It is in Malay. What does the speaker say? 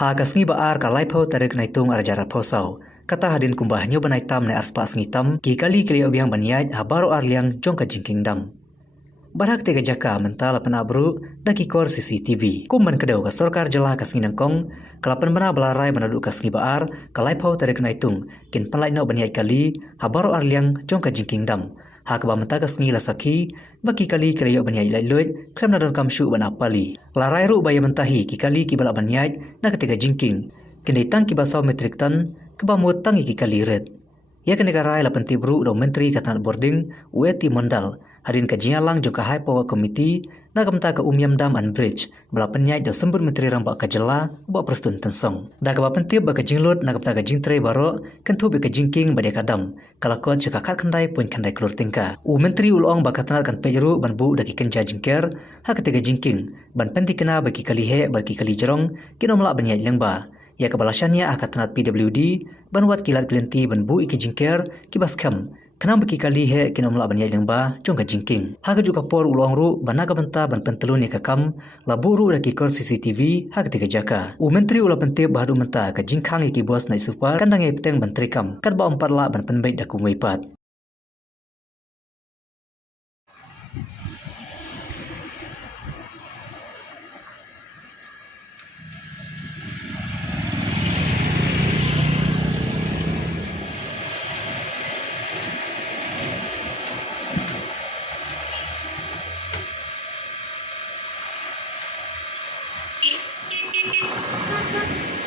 Ha kasngi baar kalai pau tarik naitung arjara posau. Kata hadin kumbah nyo banai tam ne arspa ngitam ki kali kali obiang banyai ha baro arliang jong ka jingking dam. Barak tega jaka mental penabru daki kor CCTV. Kumban kedau ka sorkar jelah kasngi nangkong kalapan bana belarai menaduk kasngi baar kalai pau tarik naitung kin panlai no banyai kali ha baro arliang jong ka jingking dam. Ha kaba menta kasngi lasaki baki kali kali banyai lai loit klem nadon kamshu bana pali. Larai ru baya mentahi ki kali ki bala banyai na ketiga jingking. Kini tang ki basau metrik tan kebamut tangi ki kali red. Ya ke negara ila pentibru do menteri katan boarding ueti mondal hadin ka jingalang jong ka high power committee na kamta ka umyam dam and bridge bala penyai do sembur menteri rambak ka jela ba prestun tensong da ka ba pentib ba ka jinglot na kamta ka jingtre baro kentu be ka jingking ba de kadam kala ko chaka khat khandai point khandai klur tingka u menteri ulong ba katnar kan pejeru ban bu da ki kenja jingker ha ketiga jingking ban penti kena ba ki kali he ba ki kali jerong kinomla banyai lengba. Ya kebalasannya akatanat PWD banwat kilat kelenti banbu iki jingker kibas kam kenam beki kali he kinomla banyai lengba jongka jingking ha juga por ulong ru banaga benta ban pentelun ya kam laburu daki kor CCTV ha ketiga jaka u menteri ula pente bahadu menta ka jingkhang iki bos nai super kandang e peteng ban trikam kan ba umparla ban penbait daku muipat. Thank you.